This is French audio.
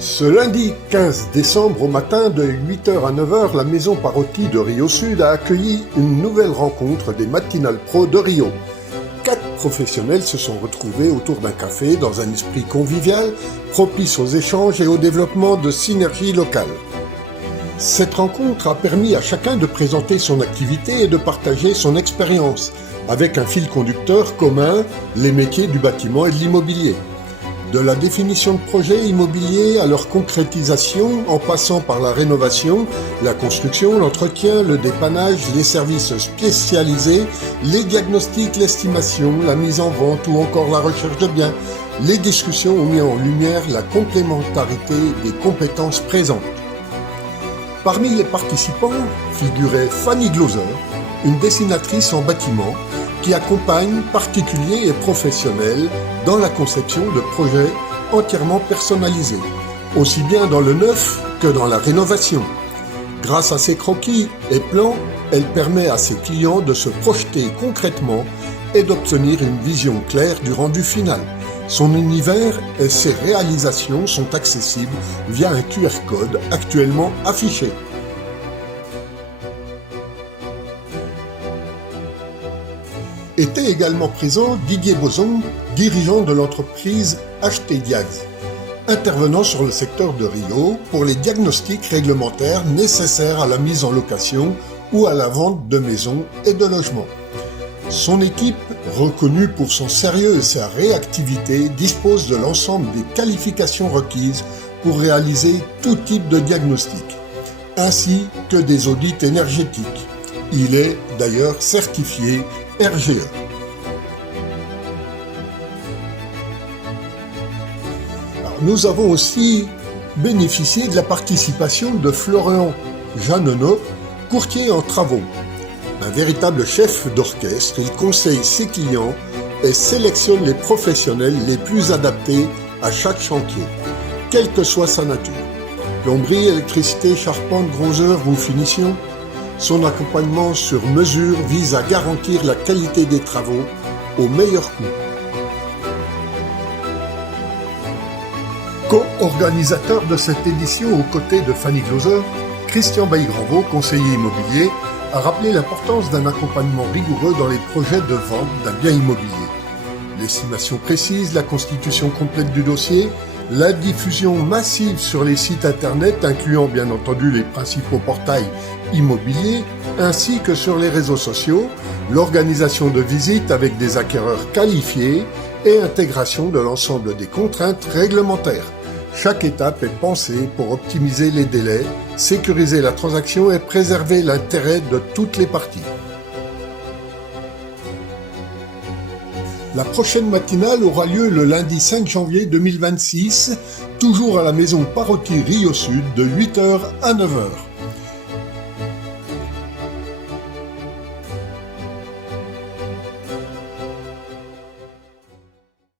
Ce lundi 15 décembre au matin de 8h à 9h, la maison Parotti de Rio Sud a accueilli une nouvelle rencontre des Matinales Pro de Rio. 4 professionnels se sont retrouvés autour d'un café dans un esprit convivial, propice aux échanges et au développement de synergies locales. Cette rencontre a permis à chacun de présenter son activité et de partager son expérience, avec un fil conducteur commun, les métiers du bâtiment et de l'immobilier. De la définition de projets immobiliers à leur concrétisation, en passant par la rénovation, la construction, l'entretien, le dépannage, les services spécialisés, les diagnostics, l'estimation, la mise en vente ou encore la recherche de biens, les discussions ont mis en lumière la complémentarité des compétences présentes. Parmi les participants figurait Fanny Gloser, une dessinatrice en bâtiment qui accompagne particuliers et professionnels dans la conception de projets entièrement personnalisés, aussi bien dans le neuf que dans la rénovation. Grâce à ses croquis et plans, elle permet à ses clients de se projeter concrètement et d'obtenir une vision claire du rendu final. Son univers et ses réalisations sont accessibles via un QR code actuellement affiché. Était également présent Didier Boson, dirigeant de l'entreprise HT Diags, intervenant sur le secteur de Rio pour les diagnostics réglementaires nécessaires à la mise en location ou à la vente de maisons et de logements. Son équipe, reconnue pour son sérieux et sa réactivité, dispose de l'ensemble des qualifications requises pour réaliser tout type de diagnostic, ainsi que des audits énergétiques. Il est d'ailleurs certifié RGE. Nous avons aussi bénéficié de la participation de Florian Jeannenot, courtier en travaux. Un véritable chef d'orchestre, il conseille ses clients et sélectionne les professionnels les plus adaptés à chaque chantier, quelle que soit sa nature. Plomberie, électricité, charpente, gros œuvre ou finition, son accompagnement sur mesure vise à garantir la qualité des travaux au meilleur coût. Co-organisateur de cette édition aux côtés de Fanny Gloser, Christian Bailly-Granvaux, conseiller immobilier, a rappelé l'importance d'un accompagnement rigoureux dans les projets de vente d'un bien immobilier. L'estimation précise, la constitution complète du dossier, la diffusion massive sur les sites internet, incluant bien entendu les principaux portails immobiliers, ainsi que sur les réseaux sociaux, l'organisation de visites avec des acquéreurs qualifiés et intégration de l'ensemble des contraintes réglementaires. Chaque étape est pensée pour optimiser les délais, sécuriser la transaction et préserver l'intérêt de toutes les parties. La prochaine matinale aura lieu le lundi 5 janvier 2026, toujours à la maison Parotti Rio Sud de 8h à 9h.